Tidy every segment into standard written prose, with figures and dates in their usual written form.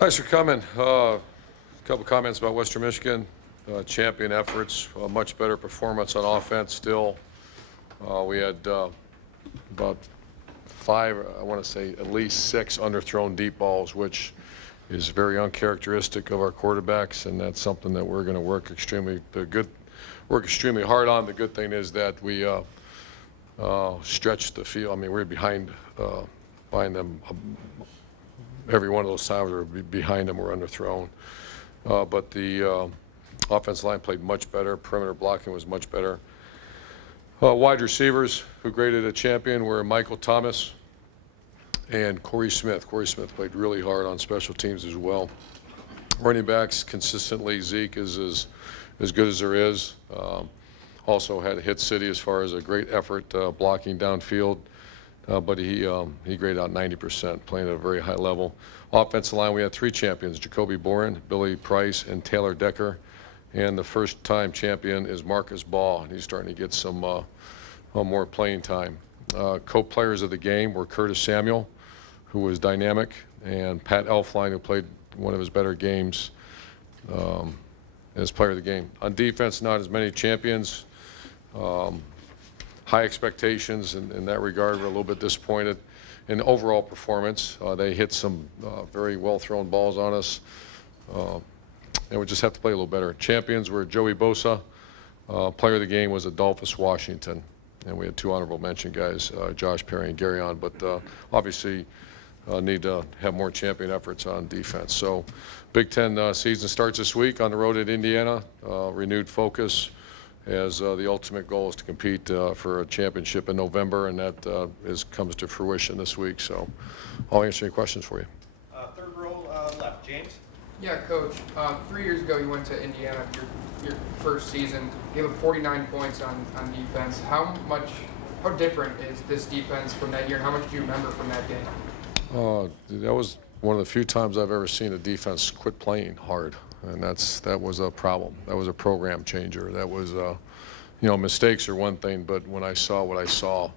Thanks for coming. A couple comments about Western Michigan. Champion efforts, much better performance on offense still. We had about 5, I want to say at least 6 underthrown deep balls, which is very uncharacteristic of our quarterbacks, and that's something that we're going to work extremely hard on. The good thing is that we stretched the field. I mean, we're behind them. Every one of those times we're behind them, we're underthrown. But the offensive line played much better. Perimeter blocking was much better. Wide receivers who graded a champion were Michael Thomas and Corey Smith. Corey Smith played really hard on special teams as well. Running backs, consistently, Zeke is as good as there is. Also had a hit city as far as a great effort blocking downfield. But he graded out 90%, playing at a very high level. Offensive line, we had 3 champions: Jacoby Boren, Billy Price, and Taylor Decker. And the first-time champion is Marcus Ball, and he's starting to get some more playing time. Co-players of the game were Curtis Samuel, who was dynamic, and Pat Elfline, who played one of his better games as player of the game. On defense, not as many champions. High expectations in that regard. We're a little bit disappointed in the overall performance. They hit some very well-thrown balls on us, and we just have to play a little better. Champions were Joey Bosa. Player of the game was Adolphus Washington, and we had 2 honorable mention guys, Josh Perry and Gary on, but obviously need to have more champion efforts on defense. So Big Ten season starts this week on the road at Indiana. Renewed focus, as the ultimate goal is to compete for a championship in November, and that comes to fruition this week. So I'll answer any questions for you. Third row left, James. Yeah, Coach. 3 years ago, you went to Indiana, your first season, gave up 49 points on defense. How different is this defense from that year, and how much do you remember from that game? That was one of the few times I've ever seen a defense quit playing hard. And that was a problem. That was a program changer. That was, mistakes are one thing, but when I saw what I saw,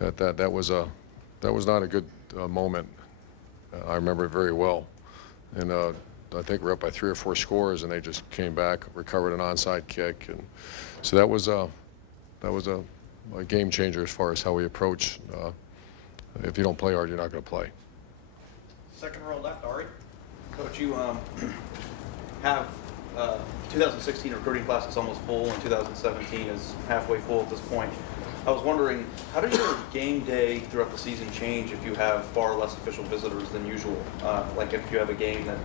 that was not a good moment. I remember it very well. And I think we're up by 3 or 4 scores, and they just came back, recovered an onside kick, and so that was a game changer as far as how we approach. If you don't play hard, you're not going to play. Second row left, Ari. Coach, you have 2016 recruiting class is almost full, and 2017 is halfway full at this point. I was wondering, how does your game day throughout the season change if you have far less official visitors than usual? Like if you have a game that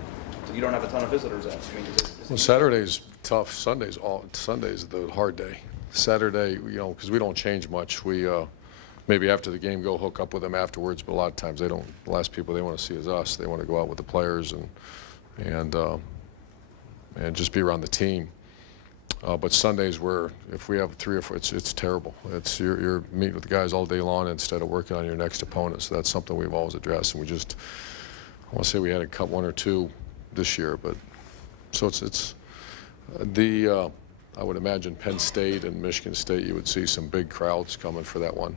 you don't have a ton of visitors at. I mean, well, Saturday's tough. Sunday's the hard day. Saturday, because we don't change much. We maybe after the game go hook up with them afterwards, but a lot of times they don't. The last people they want to see is us. They want to go out with the players and just be around the team. But Sundays, if we have 3 or 4, it's terrible. You're meeting with the guys all day long instead of working on your next opponent. So that's something we've always addressed, and I want to say we had a cut 1 or 2 this year, but so it's I would imagine Penn State and Michigan State, you would see some big crowds coming for that one.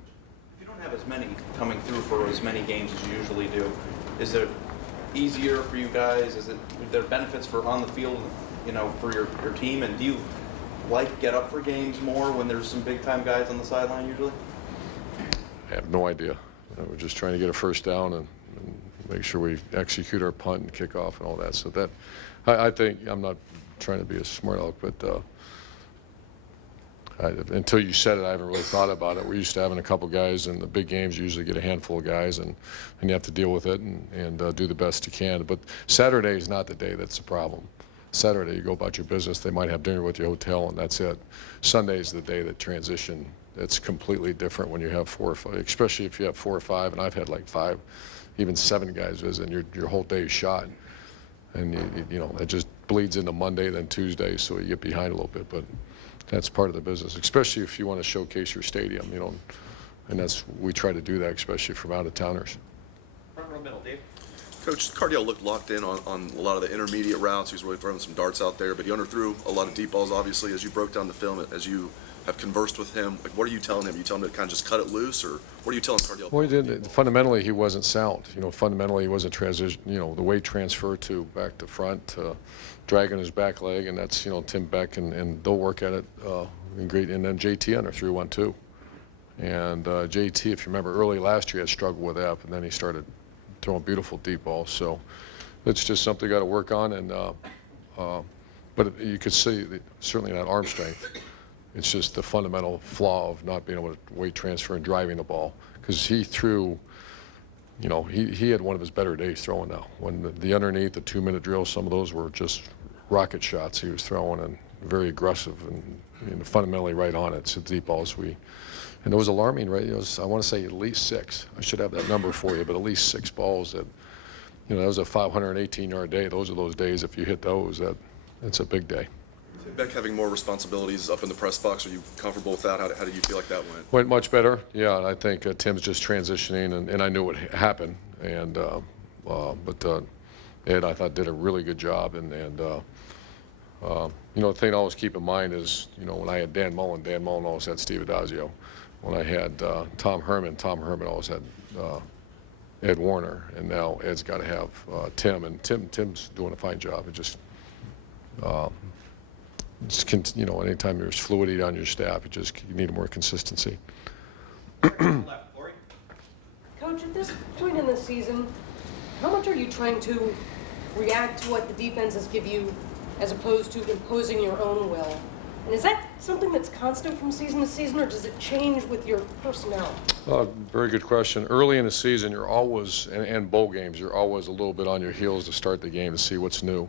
If you don't have as many coming through for as many games as you usually do, is it easier for you guys? Are there benefits for on the field, for your team? And do you get up for games more when there's some big time guys on the sideline usually? I have no idea. We're just trying to get a first down and make sure we execute our punt and kickoff and all that. So that, I think, I'm not trying to be a smart aleck, but until you said it, I haven't really thought about it. We're used to having a couple guys, and the big games you usually get a handful of guys, and you have to deal with it and do the best you can. But Saturday is not the day that's the problem. Saturday, you go about your business. They might have dinner with your hotel, and that's it. Sunday is the day that transition. It's completely different when you have 4 or 5, especially if you have 4 or 5, and I've had like 5, even 7 guys visit, and your whole day is shot. And it just bleeds into Monday, then Tuesday, so you get behind a little bit. But that's part of the business, especially if you want to showcase your stadium, and we try to do that, especially from out-of-towners. Front row middle, Dave. Coach, Cardale looked locked in on a lot of the intermediate routes. He was really throwing some darts out there, but he underthrew a lot of deep balls, obviously, as you broke down the film, as you have conversed with him? Like, what are you telling him? You telling him to kind of just cut it loose, or what are you telling Cardale? Well, he didn't. Fundamentally, he wasn't sound. Fundamentally, he wasn't transition. The weight transfer to back to front, dragging his back leg, and that's Tim Beck, and they'll work at it. And great. And then JT under threw one too. And JT, if you remember, early last year had struggled with that, and then he started throwing beautiful deep balls. So it's just something got to work on. And but you could see certainly not arm strength. It's just the fundamental flaw of not being able to weight transfer and driving the ball. Because he threw, he had one of his better days throwing now. When the underneath, the 2-minute drills, some of those were just rocket shots he was throwing, and very aggressive and fundamentally right on it. It's deep balls. And it was alarming, right? I want to say at least 6. I should have that number for you, but at least 6 balls that, that was a 518-yard day. Those are those days. If you hit those, it's a big day. Beck having more responsibilities up in the press box, are you comfortable with that? How do you feel like that went? Went much better, yeah. And I think Tim's just transitioning, and I knew what happened. And but Ed, I thought, did a really good job. And the thing to always keep in mind is, when I had Dan Mullen always had Steve Adazio. When I had Tom Herman always had Ed Warner, and now Ed's got to have Tim, and Tim's doing a fine job. It just anytime there's fluidity on your staff, you need more consistency. Left, Lori. Coach, at this point in the season, how much are you trying to react to what the defenses give you as opposed to imposing your own will? And is that something that's constant from season to season, or does it change with your personnel? Very good question. Early in the season, you're always, and bowl games, you're always a little bit on your heels to start the game to see what's new.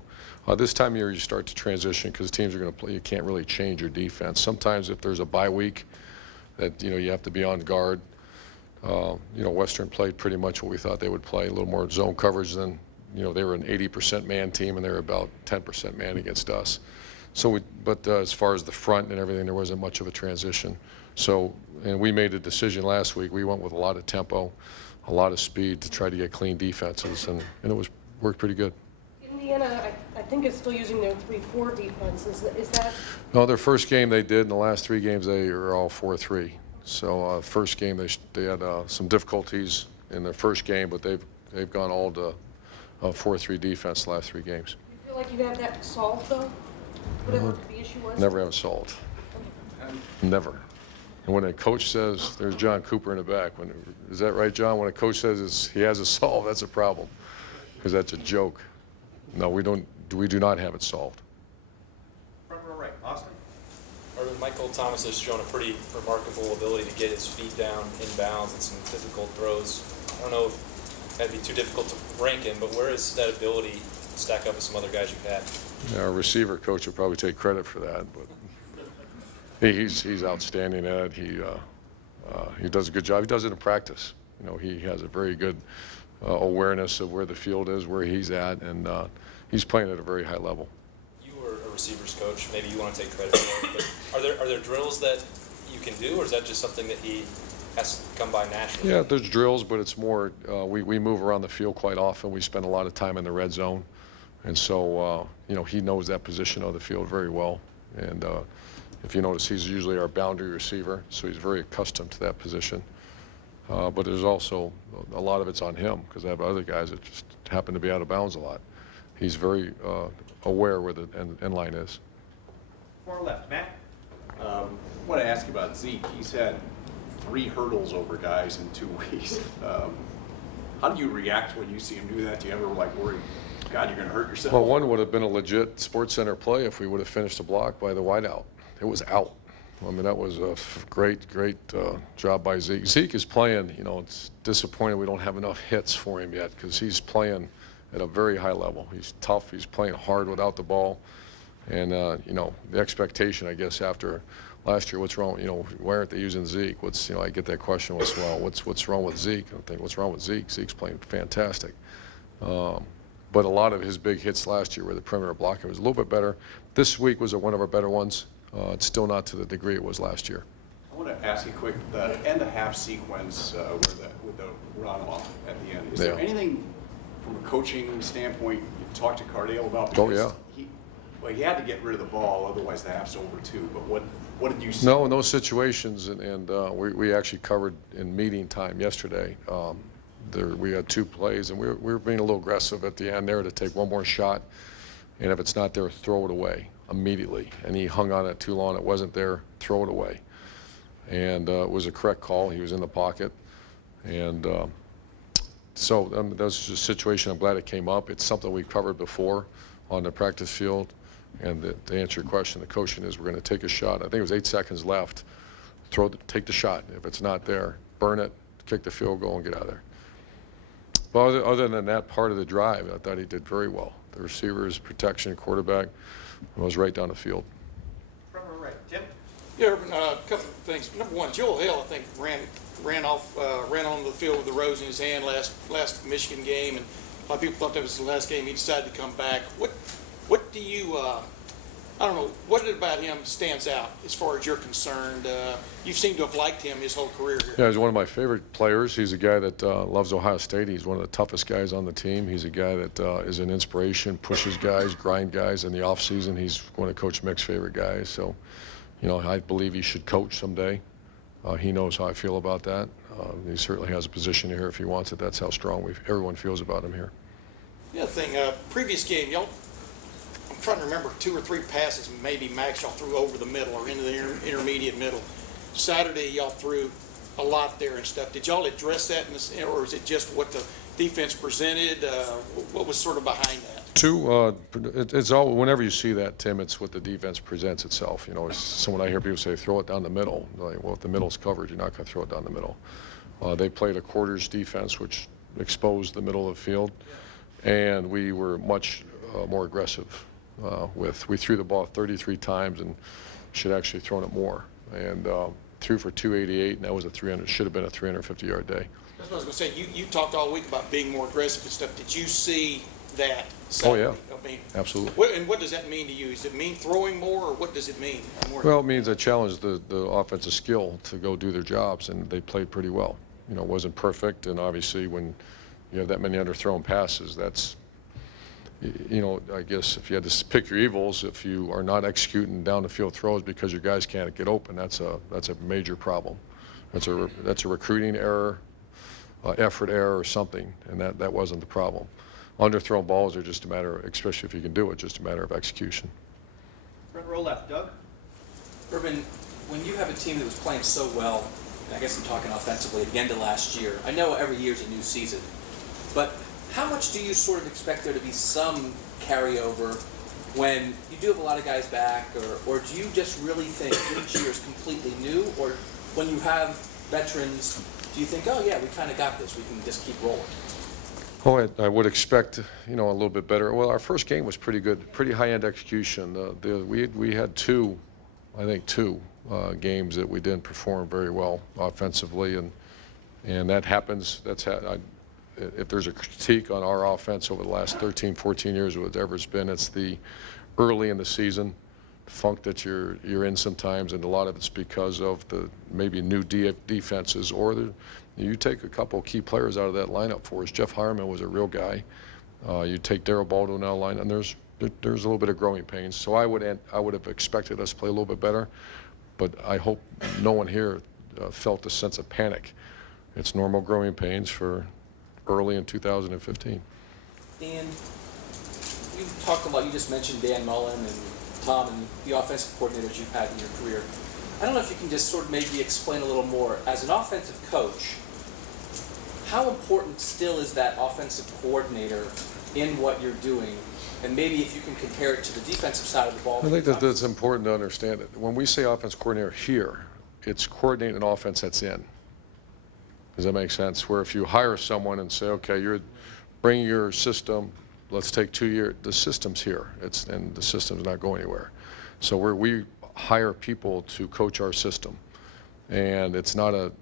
This time of year, you start to transition because teams are going to play. You can't really change your defense. Sometimes if there's a bye week that, you have to be on guard. Western played pretty much what we thought they would play, a little more zone coverage than, they were an 80% man team, and they were about 10% man against us. So, but as far as the front and everything, there wasn't much of a transition. So, and we made a decision last week. We went with a lot of tempo, a lot of speed to try to get clean defenses, and it worked pretty good. Indiana, I think, is still using their 3-4 defense. Is that? No, their first game they did. In the last 3 games, they were all 4-3. So, first game they had some difficulties in their first game, but they've gone all to 4-3 defense the last 3 games. You feel like you have that solved though? Whatever the issue was? Never have it solved. Never. And when a coach says, there's John Cooper in the back. Is that right, John? When a coach says he has it solved, that's a problem, because that's a joke. No, we don't. We do not have it solved. Front row right, Austin. Michael Thomas has shown a pretty remarkable ability to get his feet down in bounds and some difficult throws. I don't know if that'd be too difficult to rank him, but where is that ability stack up with some other guys you've had? Our receiver coach will probably take credit for that, but he's outstanding at it. He does a good job. He does it in practice. He has a very good awareness of where the field is, where he's at, and he's playing at a very high level. You were a receivers coach. Maybe you want to take credit for it, but are there drills that you can do, or is that just something that he has to come by naturally? Yeah, there's drills, but it's more we move around the field quite often. We spend a lot of time in the red zone. And so, he knows that position of the field very well. And if you notice, he's usually our boundary receiver, so he's very accustomed to that position. But there's also a lot of it's on him, because I have other guys that just happen to be out of bounds a lot. He's very aware where the end line is. Far left, Matt. I want to ask you about Zeke. He's had 3 hurdles over guys in 2 weeks. How do you react when you see him do that? Do you ever worry, God, you're going to hurt yourself? Well, one would have been a legit Sports Center play if we would have finished the block by the wideout. It was out. I mean, that was a great job by Zeke. Zeke is playing, it's disappointing we don't have enough hits for him yet, because he's playing at a very high level. He's tough. He's playing hard without the ball. And, the expectation, I guess, after last year, what's wrong, why aren't they using Zeke? I get that question once in a while. What's wrong with Zeke? I think, what's wrong with Zeke? Zeke's playing fantastic. But a lot of his big hits last year were the perimeter blocking. It was a little bit better. This week was one of our better ones. It's still not to the degree it was last year. I want to ask you quick, the end of half sequence with the runoff at the end. Is there anything from a coaching standpoint you talked to Cardale about? Oh, yeah. He had to get rid of the ball, otherwise the half's over too. But What did you see? No, in those situations, and we actually covered in meeting time yesterday, we had 2 plays, and we were being a little aggressive at the end there to take one more shot, and if it's not there, throw it away immediately. And he hung on it too long. It wasn't there, throw it away. And it was a correct call. He was in the pocket. And so that was just a situation. I'm glad it came up. It's something we covered before on the practice field. And to answer your question, the coaching is we're going to take a shot. I think it was 8 seconds left. Take the shot. If it's not there, burn it, kick the field goal, and get out of there. Well, other than that part of the drive, I thought he did very well. The receivers, protection, quarterback, was right down the field. Front row right. Tim? Yeah, Urban, a couple of things. Number one, Joel Hill, I think, ran onto the field with the rose in his hand last Michigan game, and a lot of people thought that was the last game. He decided to come back. What do you, I don't know, what about him stands out as far as you're concerned? You seem to have liked him his whole career here. Yeah, he's one of my favorite players. He's a guy that loves Ohio State. He's one of the toughest guys on the team. He's a guy that is an inspiration, pushes guys, grind guys. In the offseason, he's one of Coach Mick's favorite guys. So, you know, I believe he should coach someday. He knows how I feel about that. He certainly has a position here if he wants it. That's how strong everyone feels about him here. The other thing, previous game, y'all, I'm trying to remember 2 or 3 passes maybe max y'all threw over the middle or into the intermediate middle. Saturday y'all threw a lot there and stuff. Did y'all address that, or is it just what the defense presented? What was sort of behind that? It's all, whenever you see that, Tim, it's what the defense presents itself. You know, it's when I hear people say, throw it down the middle. Like, well, if the middle's covered, you're not going to throw it down the middle. They played a quarters defense, which exposed the middle of the field, and we were much more aggressive. We threw the ball 33 times and should actually thrown it more. And threw for 288, and that was should have been a 350-yard day. That's what I was going to say. You talked all week about being more aggressive and stuff. Did you see that Saturday? Oh, yeah. I mean, absolutely. And what does that mean to you? Does it mean throwing more, or what does it mean? Well, it means I challenged the offensive skill to go do their jobs, and they played pretty well. You know, it wasn't perfect, and obviously when you have that many underthrown passes, that's, you know, I guess if you had to pick your evils, if you are not executing down the field throws because your guys can't get open, that's a major problem. That's a recruiting error, effort error, or something, and that wasn't the problem. Underthrown balls are just a matter, especially if you can do it, just a matter of execution. Front row left. Doug? Urban, when you have a team that was playing so well, and I guess I'm talking offensively at the end of last year, I know every year's a new season, but how much do you sort of expect there to be some carryover when you do have a lot of guys back, or do you just really think each year is completely new, or when you have veterans, do you think, oh yeah, we kind of got this, we can just keep rolling? Oh, I would expect, you know, a little bit better. Well, our first game was pretty good, pretty high-end execution. We had two games that we didn't perform very well offensively, and that happens. If there's a critique on our offense over the last 13, 14 years, whatever it's been, it's the early in the season funk that you're in sometimes, and a lot of it's because of the maybe new defenses, or you take a couple key players out of that lineup for us. Jeff Hireman was a real guy. You take Darryl Baldwin out of the line, and there's a little bit of growing pains. So I would have expected us to play a little bit better, but I hope no one here felt a sense of panic. It's normal growing pains for early in 2015. And you talked about, you just mentioned Dan Mullen and Tom and the offensive coordinators you've had in your career. I don't know if you can just sort of maybe explain a little more. As an offensive coach, how important still is that offensive coordinator in what you're doing? And maybe if you can compare it to the defensive side of the ball. I think that's important to understand it. When we say offensive coordinator here, it's coordinating an offense that's in. Does that make sense? Where if you hire someone and say, okay, bring your system, let's take 2 years, the system's here, and the system's not going anywhere. So we hire people to coach our system, and it's not a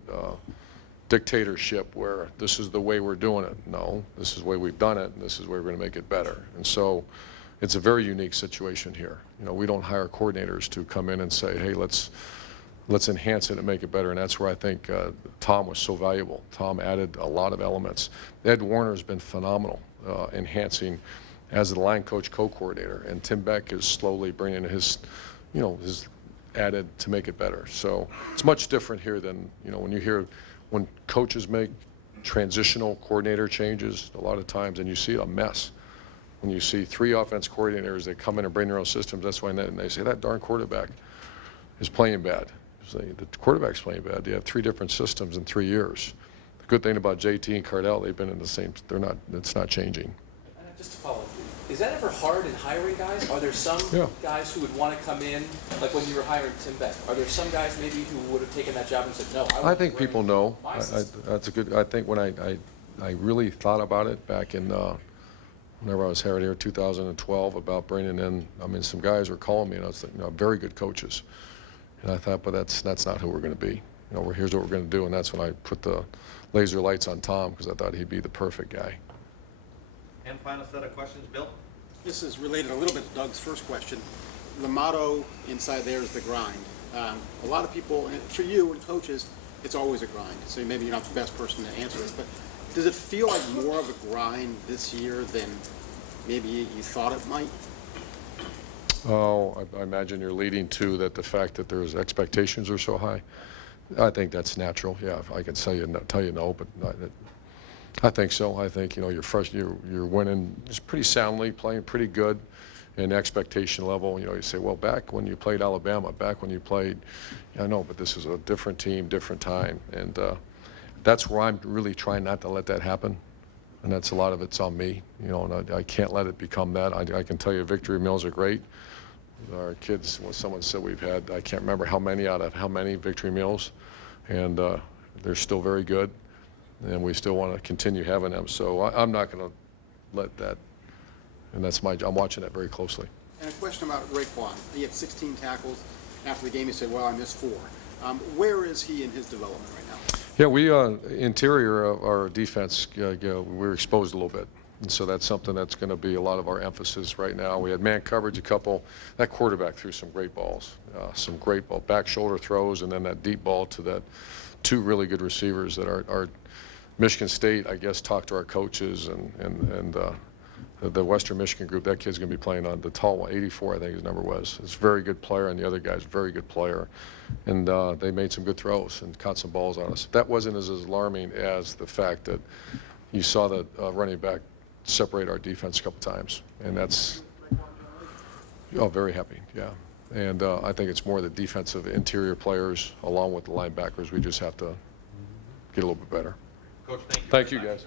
dictatorship where this is the way we're doing it. No, this is the way we've done it, and this is the way we're going to make it better. And so it's a very unique situation here. You know, we don't hire coordinators to come in and say, hey, let's enhance it and make it better, and that's where I think Tom was so valuable. Tom added a lot of elements. Ed Warner's been phenomenal, enhancing as the line coach co-coordinator, and Tim Beck is slowly bringing his added to make it better. So it's much different here than, when coaches make transitional coordinator changes, a lot of times, and you see a mess. When you see 3 offense coordinators that come in and bring their own systems, that's why they say that darn quarterback is playing bad. The quarterback's playing bad. They have 3 different systems in 3 years. The good thing about JT and Cardell, they've been in the same, it's not changing. Just to follow up, is that ever hard in hiring guys? Are there some guys who would want to come in, like when you were hiring Tim Beck? Are there some guys maybe who would have taken that job and said, no, I think people know. my system? That's a good, I think when I really thought about it back in, whenever I was here in 2012 about bringing in, some guys were calling me and I was like, very good coaches. And I thought, but that's not who we're going to be. Here's what we're going to do. And that's when I put the laser lights on Tom because I thought he'd be the perfect guy. And final set of questions, Bill? This is related a little bit to Doug's first question. The motto inside there is the grind. A lot of people, and for you and coaches, it's always a grind. So maybe you're not the best person to answer this, but does it feel like more of a grind this year than maybe you thought it might? Oh, I imagine you're leading to that the fact that there's expectations are so high. I think that's natural. Yeah, I can tell you no, but I think so. I think you're winning just pretty soundly, playing pretty good, and expectation level. You say, well, back when you played Alabama, back when you played, I know, but this is a different team, different time, and that's where I'm really trying not to let that happen. And that's a lot of it's on me, and I can't let it become that. I can tell you victory meals are great. Our kids, when someone said we've had, I can't remember how many victory meals, and they're still very good, and we still want to continue having them. So I'm not going to let that, and that's I'm watching that very closely. And a question about Raekwon. He had 16 tackles. After the game, he said, well, I missed 4. Where is he in his development right now? Yeah, we interior of our defense, we're exposed a little bit. And so that's something that's going to be a lot of our emphasis right now. We had man coverage, that quarterback threw some great balls, back shoulder throws, and then that deep ball to that 2 really good receivers that our Michigan State, I guess, talked to our coaches and the Western Michigan group. That kid's going to be playing on the tall one, 84, I think his number was. He's a very good player, and the other guy's a very good player. And they made some good throws and caught some balls on us. That wasn't as alarming as the fact that you saw the running back separate our defense a couple times, and that's very happy, yeah. And I think it's more the defensive interior players along with the linebackers. We just have to get a little bit better. Coach, thank you. Thank you, guys.